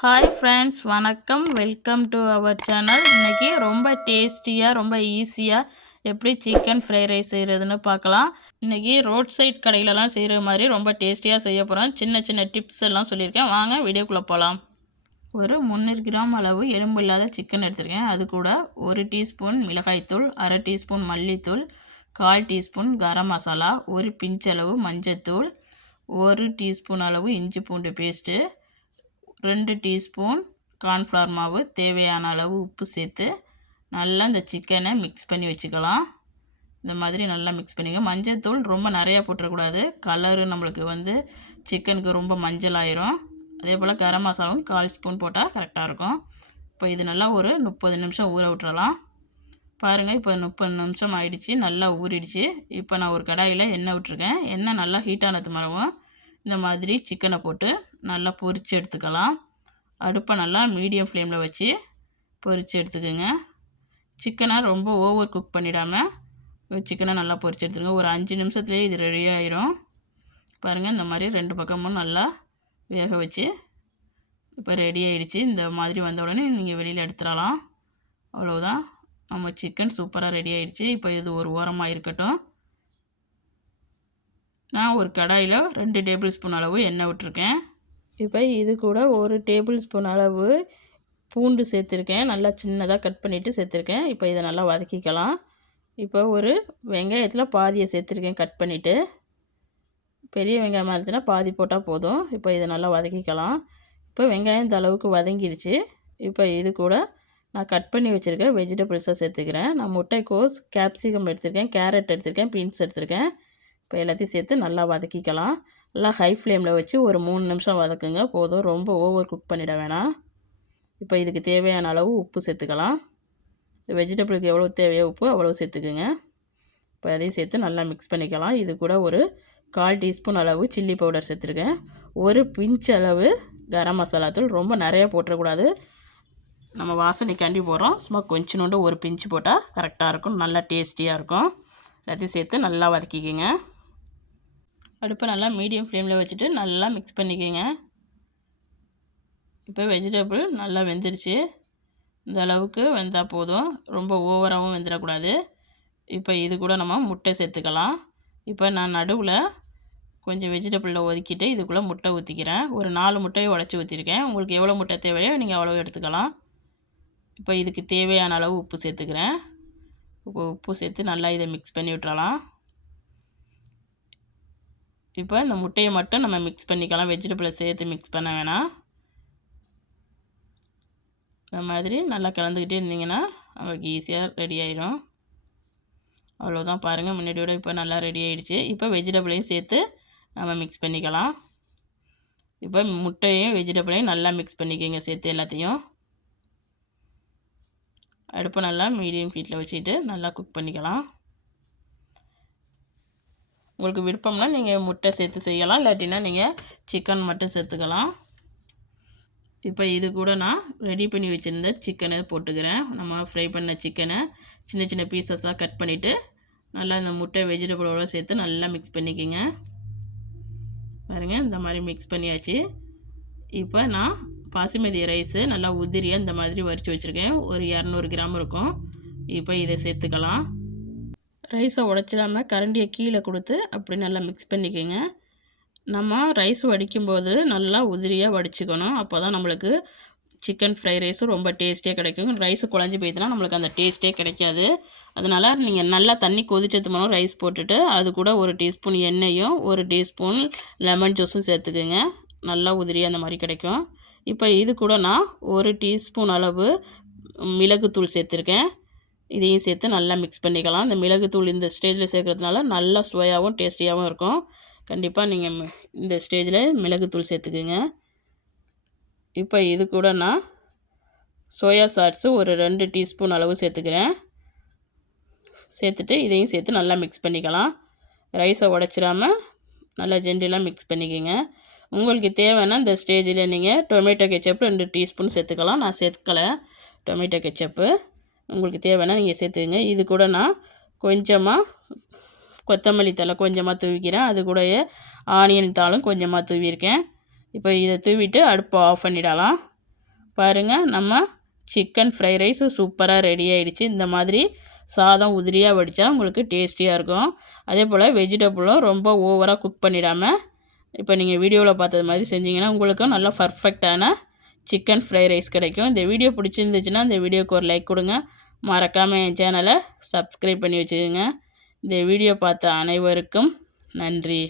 Hi friends, வணக்கம். Welcome to our channel. இன்றைக்கி ரொம்ப டேஸ்டியாக ரொம்ப ஈஸியாக எப்படி சிக்கன் ஃப்ரைட் ரைஸ் செய்கிறதுன்னு பார்க்கலாம். இன்றைக்கி ரோட் சைட் கடையிலலாம் செய்கிற மாதிரி ரொம்ப டேஸ்டியாக செய்ய போகிறோம். சின்ன சின்ன டிப்ஸ் எல்லாம் சொல்லியிருக்கேன். வாங்க வீடியோக்குள்ளே போகலாம். ஒரு 300 கிராம் அளவு எலும்பு இல்லாத சிக்கன் எடுத்திருக்கேன். அது கூட 1 டீஸ்பூன் மிளகாய்த்தூள், அரை டீஸ்பூன் மல்லித்தூள், 1/4 டீஸ்பூன் கரம் மசாலா, ஒரு பிஞ்சளவு மஞ்சத்தூள், 1 டீஸ்பூன் அளவு இஞ்சி பூண்டு பேஸ்ட்டு, 2 டீஸ்பூன் கார்ன்ஃப்ளவர் மாவு, தேவையான அளவு உப்பு சேர்த்து நல்லா இந்த சிக்கனை மிக்ஸ் பண்ணி வச்சுக்கலாம். இந்த மாதிரி நல்லா மிக்ஸ் பண்ணிக்க. மஞ்சத்தூள் ரொம்ப நிறையா போட்டுறக்கூடாது. கலரு நம்மளுக்கு சிக்கனுக்கு ரொம்ப மஞ்சள் ஆயிரும். அதே போல் கரம் மசாலாவும் 1/4 ஸ்பூன் போட்டால் கரெக்டாக இருக்கும். இப்போ இது நல்லா ஒரு 30 நிமிஷம் ஊற விட்டுறலாம். பாருங்கள், இப்போ 30 நிமிஷம் ஆயிடுச்சு, நல்லா ஊறிடுச்சு. இப்போ நான் ஒரு கடாயில் எண்ணெய் விட்டுருக்கேன். எண்ணெய் நல்லா ஹீட்டானது மரவும் இந்த மாதிரி சிக்கனை போட்டு நல்லா பொரித்து எடுத்துக்கலாம். அடுப்பை நல்லா மீடியம் ஃப்ளேமில் வச்சு பொரித்து எடுத்துக்கோங்க. சிக்கனை ரொம்ப ஓவர் குக் பண்ணிடாமல் சிக்கனை நல்லா பொரித்து எடுத்துக்கோங்க. ஒரு 5 நிமிஷத்துலேயே இது ரெடி ஆயிரும். பாருங்கள், இந்த மாதிரி 2 பக்கமும் நல்லா வேக வச்சு இப்போ ரெடி ஆகிடுச்சு. இந்த மாதிரி வந்த உடனே நீங்கள் வெளியில் எடுத்துடலாம். அவ்வளோதான், நம்ம சிக்கன் சூப்பராக ரெடி ஆகிடுச்சு. இப்போ இது ஒரு ஓரமாக இருக்கட்டும். நான் ஒரு கடாயில் 2 டேபிள் ஸ்பூன் அளவு எண்ணெய் விட்டுருக்கேன். இப்போ இது கூட 1 டேபிள் ஸ்பூன் அளவு பூண்டு சேர்த்துருக்கேன். நல்லா சின்னதாக கட் பண்ணிவிட்டு சேர்த்துருக்கேன். இப்போ இதை நல்லா வதக்கிக்கலாம். இப்போ ஒரு வெங்காயத்தில் பாதியை சேர்த்துருக்கேன் கட் பண்ணிவிட்டு. பெரிய வெங்காயமாக இருந்துச்சுன்னா பாதி போட்டால் போதும். இப்போ இதை நல்லா வதக்கிக்கலாம். இப்போ வெங்காயம் இந்த அளவுக்கு வதங்கிடுச்சு. இப்போ இது கூட நான் கட் பண்ணி வச்சுருக்கேன் வெஜிடபிள்ஸை சேர்த்துக்கிறேன். நான் முட்டைக்கோஸ், கேப்சிகம் எடுத்திருக்கேன், கேரட் எடுத்திருக்கேன், பீன்ஸ் எடுத்திருக்கேன். இப்போ எல்லாத்தையும் சேர்த்து நல்லா வதக்கிக்கலாம். நல்லா ஹை ஃப்ளேமில் வச்சு ஒரு 3 நிமிஷம் வதக்குங்க போதும். ரொம்ப ஓவர் குக் பண்ணிட வேணாம். இப்போ இதுக்கு தேவையான அளவு உப்பு சேர்த்துக்கலாம். இந்த வெஜிடபிளுக்கு எவ்வளோ தேவையோ உப்பு அவ்வளோ சேர்த்துக்குங்க. இப்போ அதையும் சேர்த்து நல்லா மிக்ஸ் பண்ணிக்கலாம். இது கூட ஒரு 1/4 டீஸ்பூன் அளவு சில்லி பவுடர் சேர்த்துருக்கேன். ஒரு பிஞ்ச் அளவு கரம் மசாலா தூள். ரொம்ப நிறையா போட்டுறக்கூடாது, நம்ம வாசனைக்காண்டி போடுறோம். சும்மா கொஞ்சோண்டு ஒரு பிஞ்சு போட்டால் கரெக்டாக இருக்கும், நல்லா டேஸ்டியாக இருக்கும். எல்லாத்தையும் சேர்த்து நல்லா வதக்கிக்கோங்க. அடுப்பை நல்லா மீடியம் ஃப்ளேமில் வச்சுட்டு நல்லா மிக்ஸ் பண்ணிக்கோங்க. இப்போ வெஜிடபிள் நல்லா வெந்துருச்சு. இந்த அளவுக்கு வெந்தால் போதும், ரொம்ப ஓவராகவும் வெந்துடக்கூடாது. இப்போ இது கூட நம்ம முட்டை சேர்த்துக்கலாம். இப்போ நான் நடுவில் கொஞ்சம் வெஜிடபிளில் ஒதுக்கிட்டு இதுக்குள்ளே முட்டை ஊற்றிக்கிறேன். ஒரு 4 முட்டையை உடச்சி ஊற்றிருக்கேன். உங்களுக்கு எவ்வளோ முட்டை தேவையோ நீங்கள் அவ்வளோ எடுத்துக்கலாம். இப்போ இதுக்கு தேவையான அளவு உப்பு சேர்த்துக்கிறேன். உப்பு சேர்த்து நல்லா இதை மிக்ஸ் பண்ணி விட்டுறலாம். இப்போ இந்த முட்டையை மட்டும் நம்ம மிக்ஸ் பண்ணிக்கலாம், வெஜிடபிளை சேர்த்து மிக்ஸ் பண்ண வேணாம். இந்த மாதிரி நல்லா கலந்துக்கிட்டே இருந்தீங்கன்னா நமக்கு ஈஸியாக ரெடி ஆயிடும். அவ்வளோதான், பாருங்கள், முன்னாடியோட இப்போ நல்லா ரெடி ஆகிடுச்சு. இப்போ வெஜிடபிளையும் சேர்த்து நம்ம மிக்ஸ் பண்ணிக்கலாம். இப்போ முட்டையும் வெஜிடபிளையும் நல்லா மிக்ஸ் பண்ணிக்கோங்க சேர்த்து எல்லாத்தையும். அடுப்பை நல்லா மீடியம் ஹீட்டில் வச்சுட்டு நல்லா குக் பண்ணிக்கலாம். உங்களுக்கு விருப்பம்னா நீங்கள் முட்டை சேர்த்து செய்யலாம், இல்லாட்டினா நீங்கள் சிக்கன் மட்டும் சேர்த்துக்கலாம். இப்போ இது கூட நான் ரெடி பண்ணி வச்சுருந்த சிக்கனை போட்டுக்கிறேன். நம்ம ஃப்ரை பண்ண சிக்கனை சின்ன சின்ன பீசஸாக கட் பண்ணிவிட்டு நல்லா இந்த முட்டை வெஜிடபிளோடு சேர்த்து நல்லா மிக்ஸ் பண்ணிக்கோங்க. பாருங்கள், இந்த மாதிரி மிக்ஸ் பண்ணியாச்சு. இப்போ நான் பாசுமதி ரைஸு நல்லா உதிரியாக இந்த மாதிரி வறுத்து வச்சுருக்கேன். ஒரு 200 கிராம் இருக்கும். இப்போ இதை சேர்த்துக்கலாம். ரைஸை உடைச்சிடாமல் கரண்டியை கீழே கொடுத்து அப்படி நல்லா மிக்ஸ் பண்ணிக்கோங்க. நம்ம ரைஸ் வடிக்கும்போது நல்லா உதிரியாக வடிச்சுக்கணும். அப்போ தான் நம்மளுக்கு சிக்கன் ஃப்ரை ரைஸும் ரொம்ப டேஸ்ட்டே கிடைக்கும். ரைஸு குழஞ்சி போயிடுச்சுன்னா நம்மளுக்கு அந்த டேஸ்ட்டே கிடைக்காது. அதனால் நீங்கள் நல்லா தண்ணி கொதிச்சது மூலம் ரைஸ் போட்டுட்டு அது கூட 1 டீஸ்பூன் எண்ணெயும் 1 டீஸ்பூன் லெமன் ஜூஸும் சேர்த்துக்குங்க. நல்லா உதிரியாக அந்த மாதிரி கிடைக்கும். இப்போ இது கூட நான் 1 டீஸ்பூன் அளவு மிளகுத்தூள் சேர்த்துருக்கேன். இதையும் சேர்த்து நல்லா மிக்ஸ் பண்ணிக்கலாம். இந்த மிளகுத்தூள் இந்த ஸ்டேஜில் சேர்க்குறதுனால நல்லா சுவையாகவும் டேஸ்டியாகவும் இருக்கும். கண்டிப்பாக நீங்கள் இந்த ஸ்டேஜில் மிளகுத்தூள் சேர்த்துக்குங்க. இப்போ இது கூட நான் சோயா சாஸு ஒரு 2 டீஸ்பூன் அளவு சேர்த்துக்கிறேன். சேர்த்துட்டு இதையும் சேர்த்து நல்லா மிக்ஸ் பண்ணிக்கலாம். ரைஸை உடைச்சிடாமல் நல்லா ஜென்டிலாக மிக்ஸ் பண்ணிக்கோங்க. உங்களுக்கு தேவைன்னா இந்த ஸ்டேஜில் நீங்கள் டொமேட்டோ கெச்சப்பு 2 டீஸ்பூன் சேர்த்துக்கலாம். நான் சேர்த்துக்கலை டொமேட்டோ கெச்சப்பு. உங்களுக்கு தேவைன்னா நீங்கள் சேர்த்துக்குங்க. இது கூட நான் கொஞ்சமாக கொத்தமல்லி தழை கொஞ்சமாக தூவிக்கிறேன். அது கூடயே ஆனியன் தாளும் கொஞ்சமாக தூவியிருக்கேன். இப்போ இதை தூவிட்டு அடுப்பை ஆஃப் பண்ணிடலாம். பாருங்கள், நம்ம சிக்கன் ஃப்ரைட் ரைஸ் சூப்பராக ரெடி ஆகிடுச்சு. இந்த மாதிரி சாதம் உதிரியாக வடித்தா உங்களுக்கு டேஸ்டியாக இருக்கும். அதே போல் வெஜிடபிளும் ரொம்ப ஓவராக குக் பண்ணிடாமல் இப்போ நீங்கள் வீடியோவில் பார்த்தது மாதிரி செஞ்சிங்கன்னா உங்களுக்கும் நல்லா பர்ஃபெக்டான சிக்கன் ஃப்ரைட் ரைஸ் கிடைக்கும். இந்த வீடியோ பிடிச்சிருந்துச்சுன்னா இந்த வீடியோக்கு ஒரு லைக் கொடுங்க. மறக்காமல் என் சேனலை சப்ஸ்கிரைப் பண்ணி வச்சுக்கோங்க. இந்த வீடியோ பார்த்த அனைவருக்கும் நன்றி.